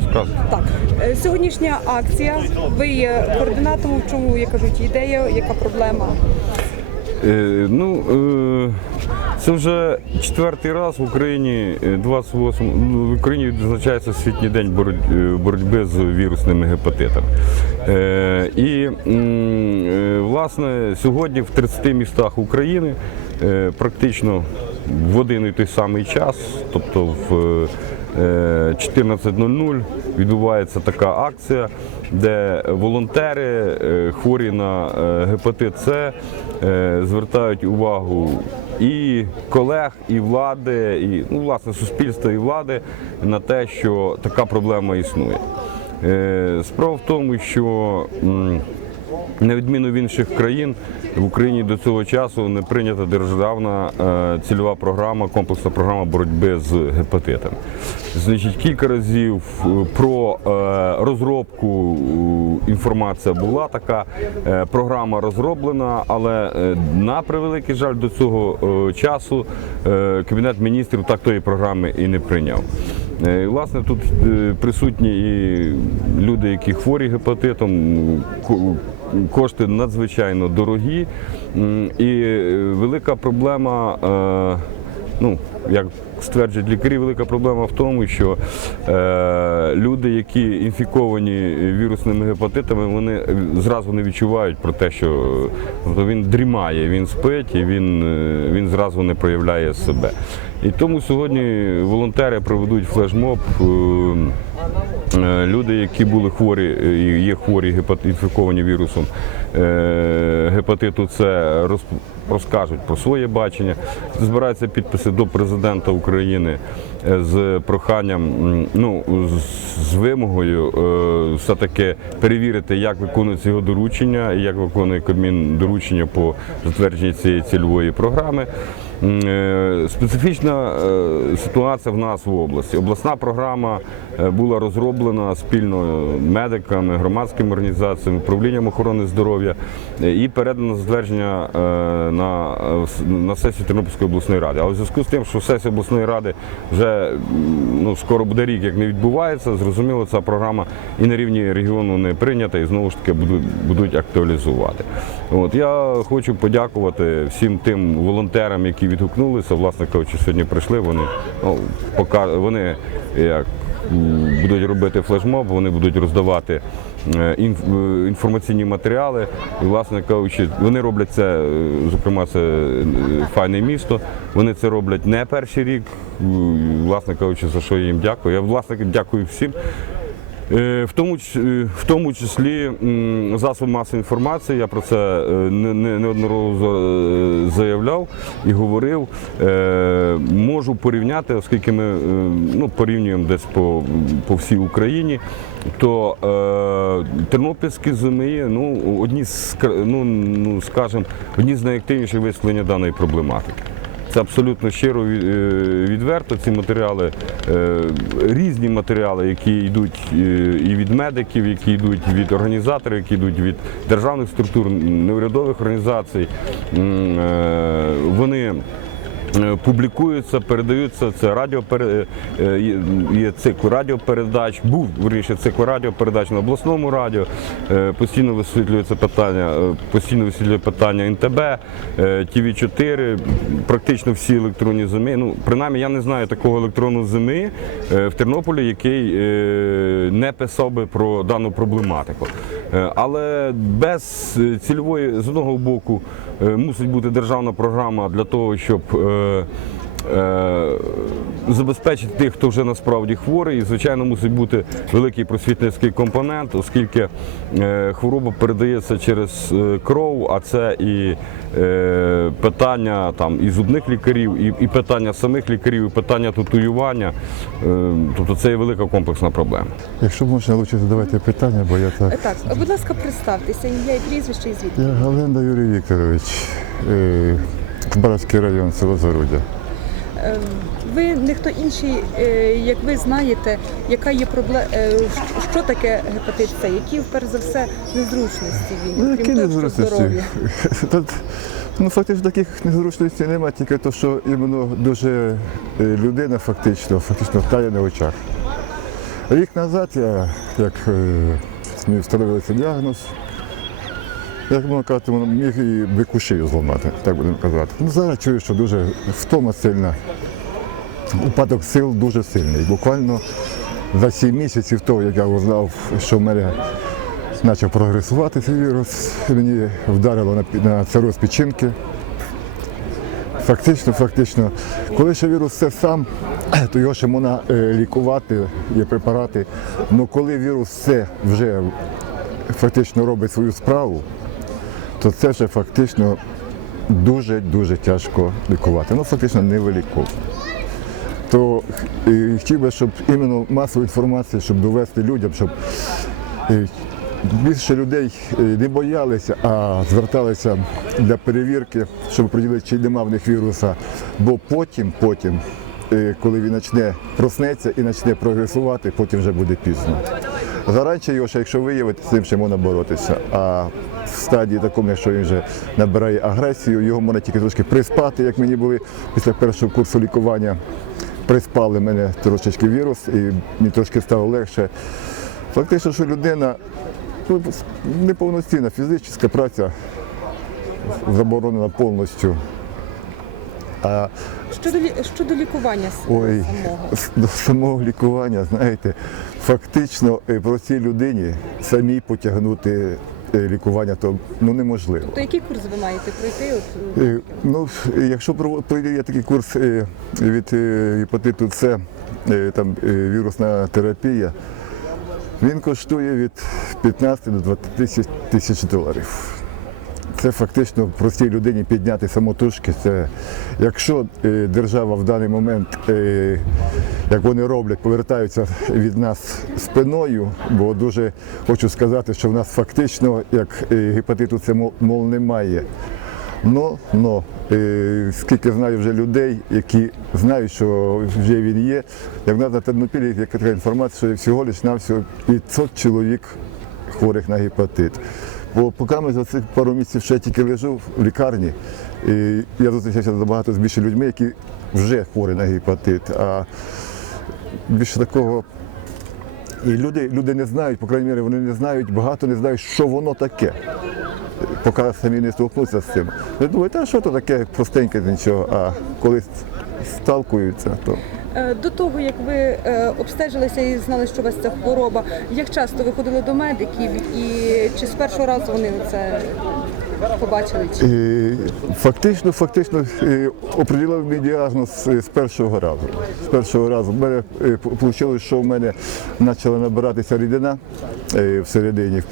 розказуйте. Так, е, сьогоднішня акція. Ви є координатором, в чому я кажуть, ідея, яка проблема? Е, ну, е, це вже четвертий раз в Україні е, 28, ну, в Україні відзначається Світній день е, боротьби з вірусними гепатитами. Е, і е, власне сьогодні в 30 містах України е, практично в один і той самий час, тобто в е, 14.00 відбувається така акція, де волонтери е, хворі на е, гепатит С е, звертають увагу і колег, і влади, і ну, власне суспільства і влади на те, що така проблема існує. Е, Справа в тому, що на відміну від інших країн, в Україні до цього часу не прийнята державна е, цільова програма, комплексна програма боротьби з гепатитом. Значить, кілька разів е, про е, розробку інформація була така, програма розроблена, але на превеликий жаль до цього часу Кабінет міністрів так тої програми і не прийняв. Е, Власне, тут е, присутні і люди, які хворі гепатитом, кошти надзвичайно дорогі. І е, велика проблема, ну, як стверджують лікарі, велика проблема в тому, що е, люди, які інфіковані вірусними гепатитами, вони зразу не відчувають про те, що тобто він дрімає, він спить і він, е, він зразу не проявляє себе. І тому сьогодні волонтери проведуть флешмоб. е, Е, Люди, які були хворі є хворі інфіковані вірусом гепатиту С, роз- розкажуть про своє бачення. Збираються підписи до президента України з проханням, ну з- вимогою е, все-таки перевірити, як виконується його доручення, і як виконує Кабмін доручення по затвердженні цієї цільової програми. Е, Специфічна е, ситуація в нас в області. Обласна програма е, була розроблена спільно медиками, громадськими організаціями, управлінням охорони здоров'я е, і передана на затвердження е, на, е, на сесію Тернопільської обласної ради. Але в зв'язку з тим, що сесія обласної ради вже ну, скоро буде рік, як не відбувається, зрозуміло, ця програма і на рівні регіону не прийнята, і знову ж таки будуть, актуалізувати. От я хочу подякувати всім тим волонтерам, які відгукнулися. Власне кажучи, сьогодні прийшли. Вони ну, пока вони як будуть робити флешмоб, вони будуть роздавати е, е, інформаційні матеріали. І, власне кажучи, вони роблять це, е, зокрема, це файне місто. Вони це роблять не перший рік. Власне кажучи, за що я їм дякую. Я власне дякую всім. Е, В тому, е, в тому числі засоб масової інформації, я про це е, не- не- неодноразово заявляв і говорив. Можу порівняти, оскільки ми ну, порівнюємо десь по, по всій Україні, то е, тернопільські ЗМІ ну, одні з ну, ну, скажімо, одні з найактивніших висвітлення даної проблематики. Це абсолютно щиро е, відверто. Ці матеріали е, різні матеріали, які йдуть е, і від медиків, які йдуть від організаторів, які йдуть від державних структур, неурядових організацій. Вони публікуються, передаються. Це радіо є цикл радіопередач. Був вирішив цикл радіопередач на обласному радіо. Е, Постійно висвітлюється питання, е, постійно висвітлює питання НТБ, ТВ 4 практично всі електронні ЗМІ. Ну принаймні я не знаю такого електронного е, в Тернополі, який е, не писав би про дану проблематику. Е, Але без е, цільової з одного боку е, мусить бути державна програма для того, щоб е, е, забезпечити тих, хто вже насправді хворий. І, звичайно, мусить бути великий просвітницький компонент, оскільки е, хвороба передається через е, кров, а це і е, питання там, і зубних лікарів, і, і питання самих лікарів, і питання татуювання. Е, тобто це є велика комплексна проблема. Якщо можна, лучше задавайте питання, бо я так. Е, Так, будь ласка, представтеся, ім'я і прізвище і звідки. Я Галenda Юрій Вікторович, е, район, село Зарудя. Е, Ви не хто інший, е, як ви знаєте, яка є проблема, що таке гепатит С, які перш за все незручності він, Ну, які крім того, що незручності? здоров'я. Тут, ну, фактично таких незручностей немає, тільки те, що іменно дуже е, людина фактично, фактично тає на очах. Рік назад я, як е, мені встановився діагноз, як можна казати, воно міг і бику шию зламати, так будемо казати. Ну, зараз чую, що дуже втома сильна, упадок сил дуже сильний. Буквально за 7 місяців того, як я узнав, що в мене почав прогресувати цей вірус, мені вдарило на, на цироз печінки. Фактично, фактично, коли ще вірус це сам, то його ще можна е, лікувати, є препарати. Але коли вірус це вже фактично робить свою справу, то це вже фактично дуже-дуже тяжко лікувати. Ну, фактично невиліковно. То е, хотів би, щоб іменно масову інформацію, щоб довести людям, щоб е, більше людей е, не боялися, а зверталися для перевірки, щоб приділити, чи нема в них віруса. Бо потім, потім, коли він почне проснеться і почне прогресувати, потім вже буде пізно. Заранче його ще, якщо виявити, з цим ще можна боротися. А в стадії такому, якщо він вже набирає агресію, його можна тільки трошки приспати, як мені були після першого курсу лікування. Приспали мене трошечки вірус, і мені трошки стало легше. Фактично, що людина ну, неповноцінна фізична праця заборонена повністю. А Щодо, щодо лікування ой, самого. самого лікування, знаєте, фактично е, простій людині самій потягнути е, лікування то ну, неможливо. То який курс ви маєте пройти? От, е, Ну, якщо пройде є такий курс від гепатиту С, там вірусна терапія, він коштує від 15 до 20 тисяч, тисяч доларів. Це фактично простій людині підняти самотужки. Це якщо е, держава в даний момент, е, як вони роблять, повертаються від нас спиною, бо дуже хочу сказати, що в нас фактично як е, гепатиту С мол, немає. Но, но скільки знаю вже людей, які знають, що вже він є. Як нас на Тернопілі є така інформація, що всього лиш на всього 500 чоловік хворих на гепатит. Бо поки ми за цих пару місяців ще тільки лежу в лікарні, і я зустрічався набагато з більше людьми, які вже хворі на гепатит. А більше такого і люди, люди не знають, по крайній мірі, вони не знають, багато не знають, що воно таке. Поки самі не столкнуться з цим. Вони думають, а що то таке простеньке нічого, а коли сталкуються, то е, До того, як ви е, обстежилися і знали, що у вас ця хвороба, як часто ви ходили до медиків і чи з першого разу вони це побачили? Чи? Фактично, фактично е, оприділив мій діагноз з першого разу. З першого разу. У мене вийшло, що в мене почала набиратися рідина всередині,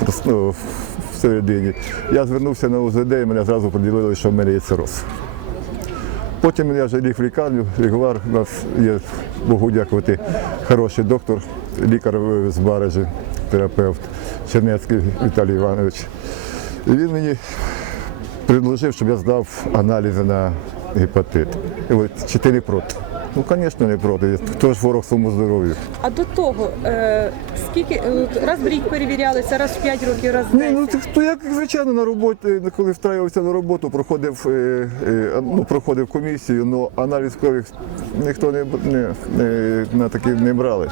всередині. Я звернувся на УЗД і мене зразу оприділили, що в мене є цироз. Потім я вже ліг в лікарню, лігвар, у нас є, Богу дякувати, хороший доктор, лікар з Барежі, терапевт Чернецький Віталій Іванович. І він мені предложив, щоб я здав аналізи на гепатит. І от, чотири проти? Ну, звісно, не проти. Хто ж ворог своєму здоров'ю? А до того, е, скільки е, раз в рік перевірялися, раз в 5 років, раз в Ні, 10? ну ти- то як звичайно на роботі, коли встраювався на роботу, проходив, е, е, ну, проходив комісію, але аналіз крові ніхто не, не, не на такі не брали.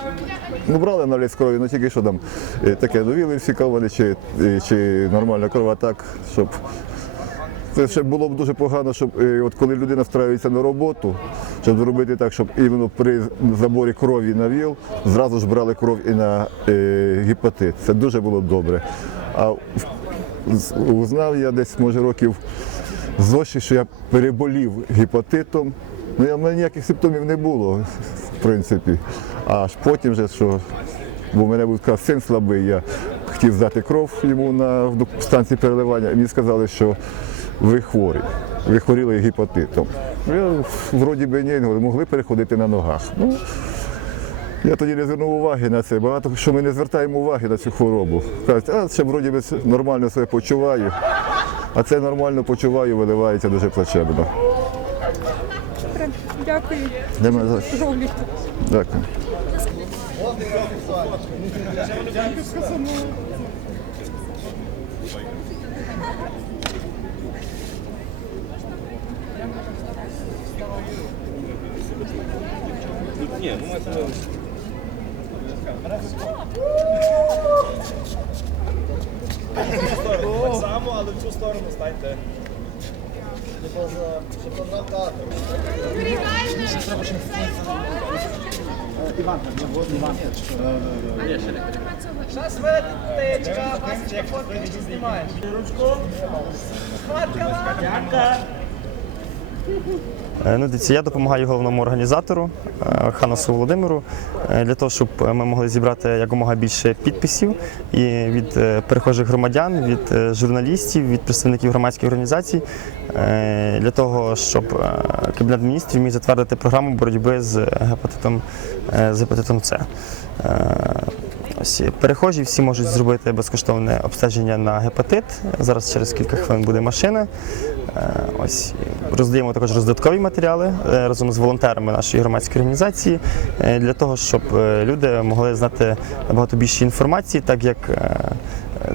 Ну брали аналіз крові, ну тільки що там е, таке ну, вілінфіковане, чи, е, чи нормальна кров, а так, щоб. Це ще було б дуже погано, щоб е, от коли людина встраюється на роботу, щоб зробити так, щоб іменно при заборі крові на ВІЛ зразу ж брали кров і на е, гепатит. Це дуже було добре. А узнав я десь, може, років зоші, що я переболів гепатитом. Ну, я, в мене ніяких симптомів не було, в принципі. Аж потім вже, що бо в мене був така син слабий, я хотів здати кров йому на станції переливання, і мені сказали, що ви хворі, ви хворіли гепатитом. Ну, Я вроді би ні, говорю, могли переходити на ногах. Ну, я тоді не звернув уваги на це. Багато що ми не звертаємо уваги на цю хворобу. Кажуть, а ще вроді би нормально себе почуваю, а це нормально почуваю, виливається дуже плачебно. Дякую. Йдемо за- Здоров'я. Дякую. Так само, але в цю сторону станьте. Зараз ведетечка, пасочка, фотки знімаєш. Ручку. Хватка. Е, Ну, дивіться, я допомагаю головному організатору е, Ханасу Володимиру е, для того, щоб ми могли зібрати якомога більше підписів і від е, перехожих громадян, від е, журналістів, від представників громадських організацій е, для того, щоб е, Кабінет міністрів міг затвердити програму боротьби з гепатитом, е, з гепатитом С. Е, Ось перехожі всі можуть зробити безкоштовне обстеження на гепатит. Зараз через кілька хвилин буде машина. Е, Ось роздаємо також роздаткові матеріали е, разом з волонтерами нашої громадської організації е, для того, щоб люди могли знати набагато більше інформації, так як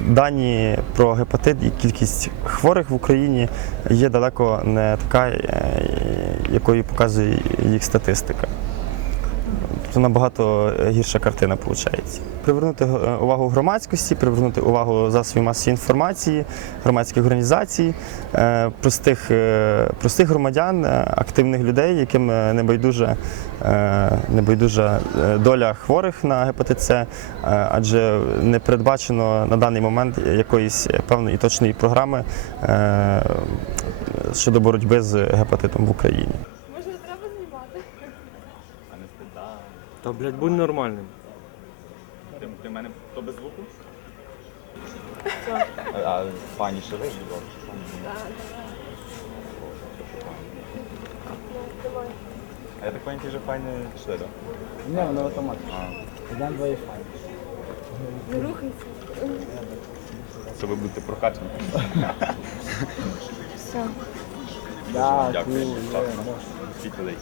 дані про гепатит і кількість хворих в Україні є далеко не така, якою показує їх статистика. Тобто набагато гірша картина виходить. Привернути е, увагу громадськості, привернути увагу засобів масової інформації, громадських організацій, е, простих, е, простих громадян, активних людей, яким е, не байдужа, е, не байдужа е, доля хворих на гепатит С, адже не передбачено на даний момент якоїсь певної і точної програми щодо боротьби з гепатитом в Україні. Можна треба знімати. Та, блядь, будь нормальним. Ти, ти мене то без звуку? А, а пані ще вийде? А я так пані ті вже пішли, так? Не, воно автомат. Йдемо двоє файн. Що ви будете прокачані? Дякую. Дякую. Всі великі.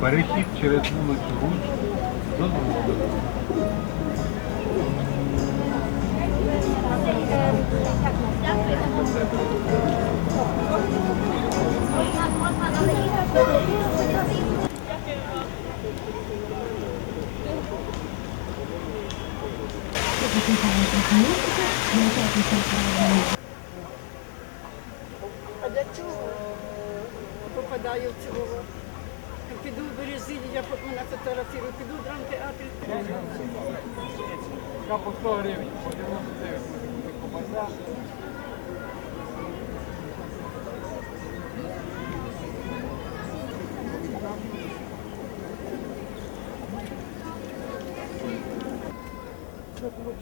Перехід через вулицю Руч до Нового. А знаю цього. Піду в березині, я хоч мене фотографірую, піду в рамки А39. Капу 100 гривень, по 99.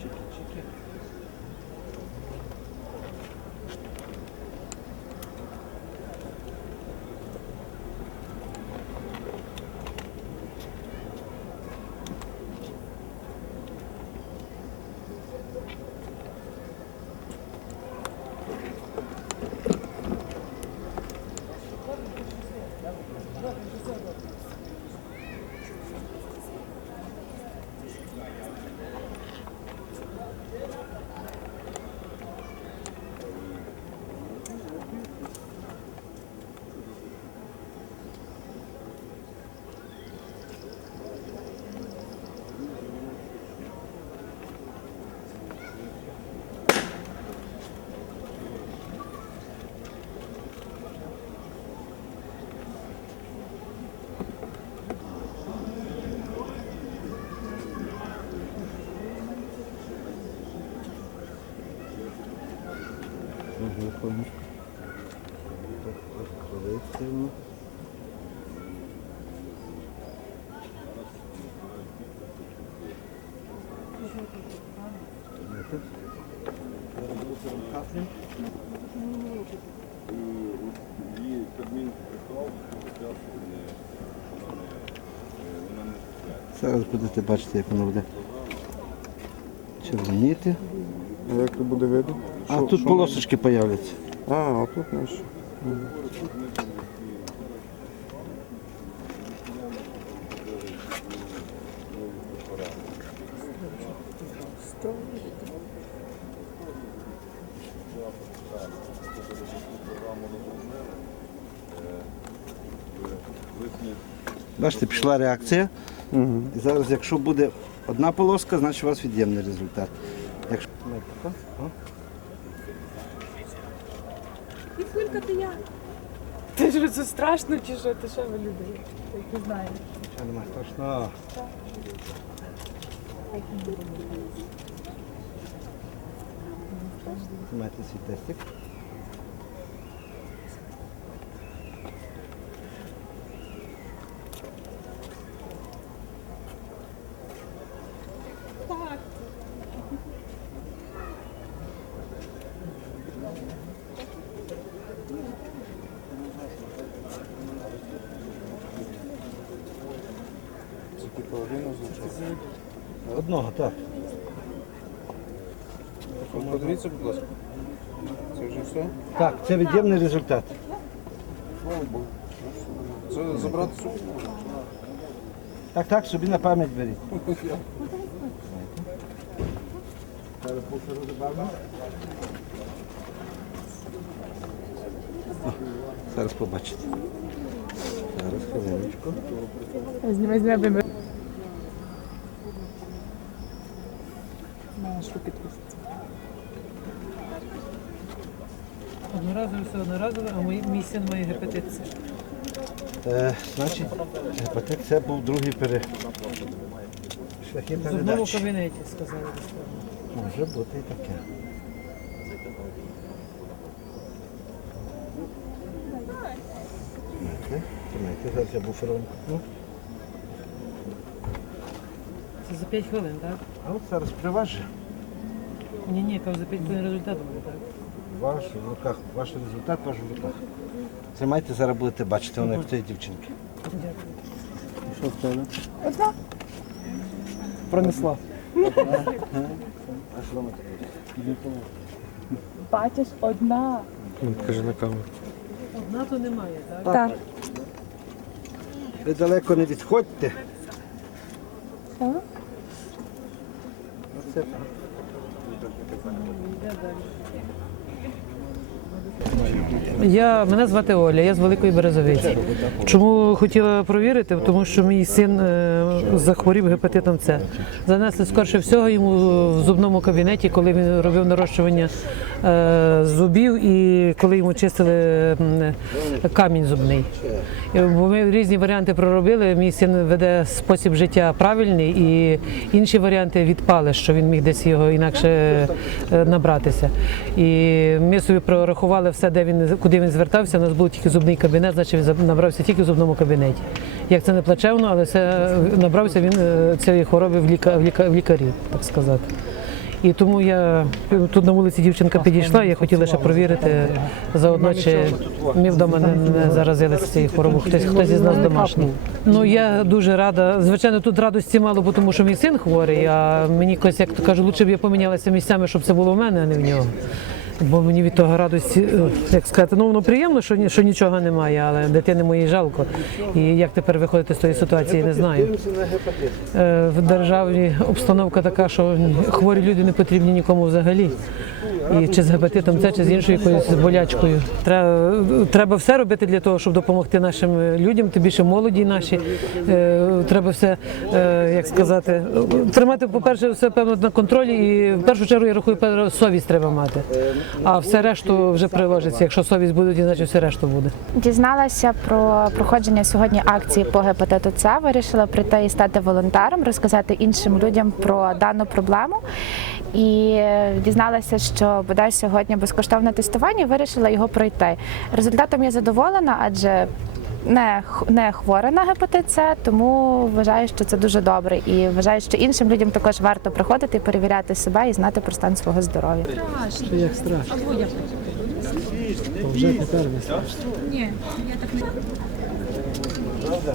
Чики-чики. Зараз будете бачити, як воно буде червоніти. А як то буде видно? А тут полосочки появляться. А, а тут наш. Бачите, пішла реакція. І зараз, якщо буде одна полоска, значить у вас від'ємний результат. Якщо... Ти я. Ти ж це страшно чи що? Ти що ви люди? Не знаю. Нічого немає страшного. Знімайте свій тестик. Одного, так. Подивіться, будь ласка. Це вже все? Так, це від'ємний результат. Це забрати суп? Так, так, собі на пам'ять беріть. Зараз полтора добавимо. Зараз побачите. Зараз хвилиночку. Знімай, знімай, Одноразове все одноразове, а мій, мій син має гепатит С. Е, значить, гепатит це був другий пере... шляхи В передачі. кабінеті сказали. Може бути і таке. Знаєте, Тримайте, зараз я буфером. Ну, Це за 5 хвилин, так? а от зараз при вас же. Ні, ні, кажу, за 5 хвилин результат буде, так? Ваш в руках, ваш результат ваш в руках. Тримайте, зараз будете бачити, воно як в тієї дівчинки. Дякую. Що в тебе? Пронесла. А що вам таке? Бачиш, одна. Кажи на камеру. Одна то немає, так? Так. Ви далеко не відходьте. Оце так. Я, мене звати Оля, я з Великої Березовиці. Чому хотіла провірити? Тому що мій син е, захворів гепатитом С. Занесли скорше всього йому в зубному кабінеті, коли він робив нарощування зубів і коли йому чистили камінь зубний. Бо ми різні варіанти проробили. Мій син веде спосіб життя правильний, і інші варіанти відпали, що він міг десь його інакше е, набратися. І ми собі прорахували все, де він куди він звертався. У нас був тільки зубний кабінет, значить він набрався тільки в зубному кабінеті. Як це не плачевно, але це набрався він е, цієї хвороби в лікарів, так сказати. І тому я тут на вулиці дівчинка підійшла, я хотіла ще провірити заодно, чи ми вдома не, не заразилися цією хворобою. Хтось хтось із нас домашній. Ну я дуже рада. Звичайно, тут радості мало, бо тому що мій син хворий. А мені якось, як то кажу, лучше б я помінялася місцями, щоб це було в мене, а не в нього. Бо мені від того радості, е, як сказати, ну воно приємно, що, що нічого немає, але дитини моїй жалко. І як тепер виходити з тої ситуації, не знаю. Е, в державі обстановка така, що хворі люди не потрібні нікому взагалі. І чи з гепатитом С, чи з іншою якоюсь болячкою. Треба, треба все робити для того, щоб допомогти нашим людям, тим більше молоді наші. Е, Треба все, е, як сказати, тримати, по-перше, все певно на контролі. І в першу чергу я рахую, певно, совість треба мати. А все решту вже приложиться. Якщо совість буде, значить все решту буде. Дізналася про проходження сьогодні акції по гепатиту С. Вирішила прийти і стати волонтером, розказати іншим людям про дану проблему. І дізналася, що бодай сьогодні безкоштовне тестування, вирішила його пройти. Результатом я задоволена, адже не, х- не хвора на гепатит С, тому вважаю, що це дуже добре. І вважаю, що іншим людям також варто приходити і перевіряти себе і знати про стан свого здоров'я. Як страшно. Вже тепер не страшно. Так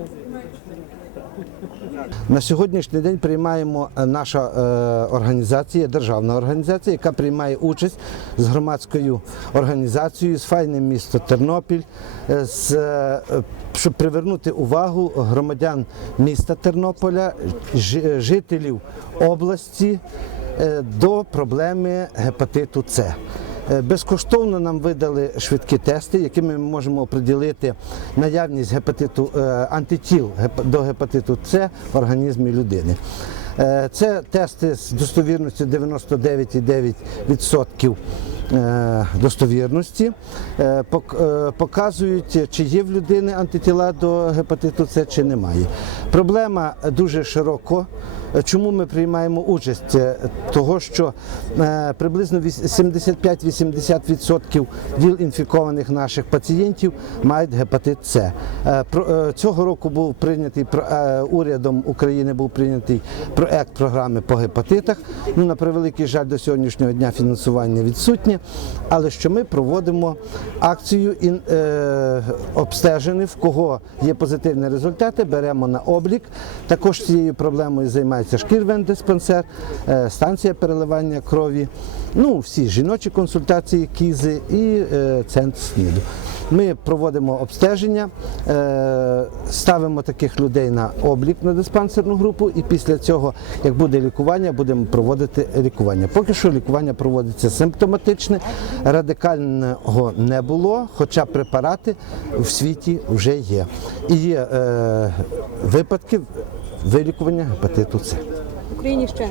На сьогоднішній день приймаємо е, наша е, організація, державна організація, яка приймає участь з громадською організацією, з файним місто Тернопіль, е, з, щоб привернути увагу громадян міста Тернополя, жителів області до проблеми гепатиту С. Е, Безкоштовно нам видали швидкі тести, якими ми можемо оприділити наявність гепатиту е, антитіл до гепатиту С в організмі людини. Е, Це тести з достовірністю 99,9% е, достовірності. Пок- Показують, чи є в людини антитіла до гепатиту С, чи немає. Проблема дуже широко. Чому ми приймаємо участь? Е, Того, що е, приблизно віс- 75-80% віл інфікованих наших пацієнтів мають гепатит С. Е, Цього року був прийнятий урядом України був прийнятий проект програми по гепатитах. Ну, на превеликий жаль, до сьогоднішнього дня фінансування відсутнє, але що ми проводимо акцію е, в кого є позитивні результати, беремо на облік. Також цією проблемою займається шкірвендиспансер, е, станція переливання крові, ну всі жіночі консультації, кізи і е, центр СНІДу. Ми проводимо обстеження, е, ставимо таких людей на облік на диспансерну групу, і після цього, як буде лікування, будемо проводити лікування. Поки що лікування проводиться симптоматичне, радикального не було, хоча препарати в світі вже є. І є випадки вилікування гепатиту С. Україні ще.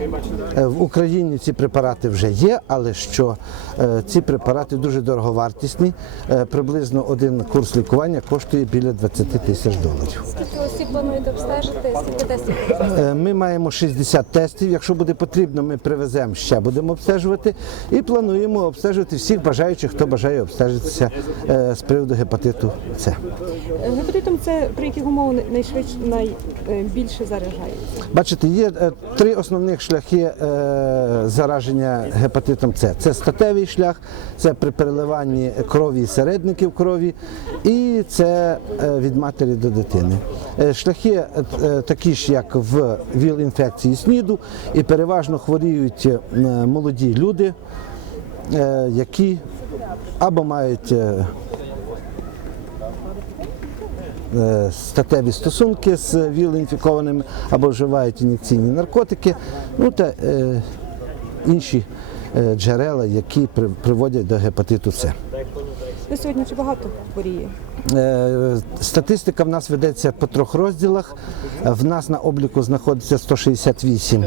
Е, В Україні ці препарати вже є, але що е, ці препарати дуже дороговартісні. Е, Приблизно один курс лікування коштує біля 20 тисяч доларів. Скільки осіб плануєте обстежити? Скільки тестів? Ми маємо 60 тестів. Якщо буде потрібно, ми привеземо ще будемо обстежувати. І плануємо обстежувати всіх бажаючих, хто бажає обстежитися з приводу гепатиту С. Гепатитом це при яких умовах найшвидше найбільше заражається? Бачите, є три основних шляхи е, зараження гепатитом С. Це статевий шлях, це при переливанні крові і середників крові, і це е, від матері до дитини. Е, Шляхи такі ж, як в ВІЛ-інфекції СНІДу, і переважно хворіють молоді люди, які або мають статеві стосунки з ВІЛ-інфікованими або вживають ін'єкційні наркотики, ну та е, інші е, джерела, які при- приводять до гепатиту С. Ви сьогодні чи багато хворіє? Е, Статистика в нас ведеться по трьох розділах. В нас на обліку знаходиться 168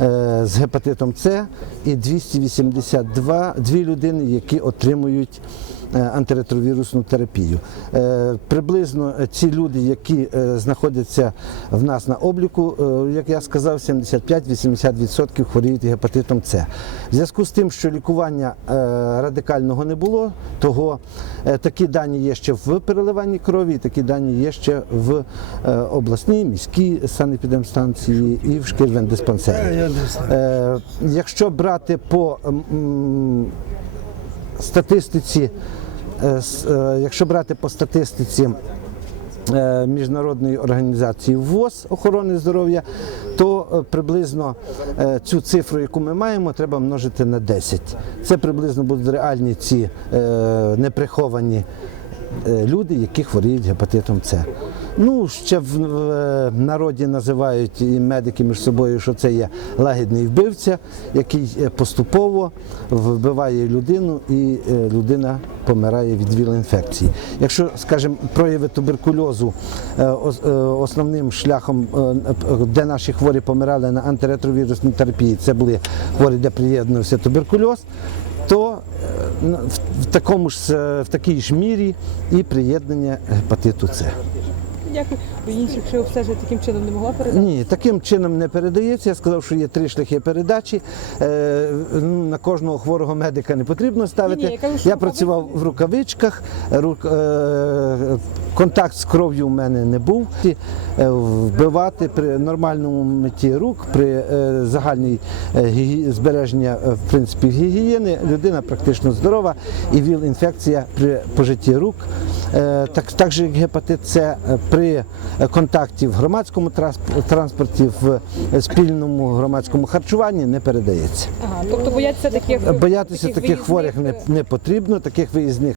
е, з гепатитом С і 282 дві людини, які отримують е, антиретровірусну терапію. Е, Приблизно ці люди, які е, знаходяться в нас на обліку, е, як я сказав, 75-80% хворіють гепатитом С. В зв'язку з тим, що лікування е, радикального не було, того е, такі дані є ще в переливанні крові, такі дані є ще в е, обласній міській санепідемстанції і в шкірвендиспансері. Е, Якщо брати по статистиці, е, е, якщо брати по статистиці е, Міжнародної організації ВОЗ охорони здоров'я, то приблизно цю цифру, яку ми маємо, треба множити на 10. Це приблизно будуть реальні ці неприховані люди, які хворіють гепатитом С. Ну, ще в в народі називають і медики між собою, що це є лагідний вбивця, який е, поступово вбиває людину і е, людина помирає від віл-інфекції. Якщо, скажімо, прояви туберкульозу е, ос- е, основним шляхом, е, е, де наші хворі помирали на антиретровірусній терапії, це були хворі, де приєднувався туберкульоз, то е, в такому ж в такій ж мірі і приєднання гепатиту С. Дякую. Бо інших ще обстежити таким чином не могла передати. Ні, таким чином не передається. Я сказав, що є три шляхи передачі. Е, ну, на кожного хворого медика не потрібно ставити. Ні, ні, я кажу, що я працював в рукавичках, рук, е, контакт з кров'ю у мене не був. Е, Вбивати при нормальному митті рук, при е, загальній е, збереження е, в принципі, гігієни, людина практично здорова і ВІЛ-інфекція при пожитті рук. Е, Так, так же, як гепатит С е, при е, контакті в громадському транспорті, в спільному громадському харчуванні не передається. Ага, тобто бояться таких Боятися таких виїзних, хворих не, е, не потрібно, таких виїзних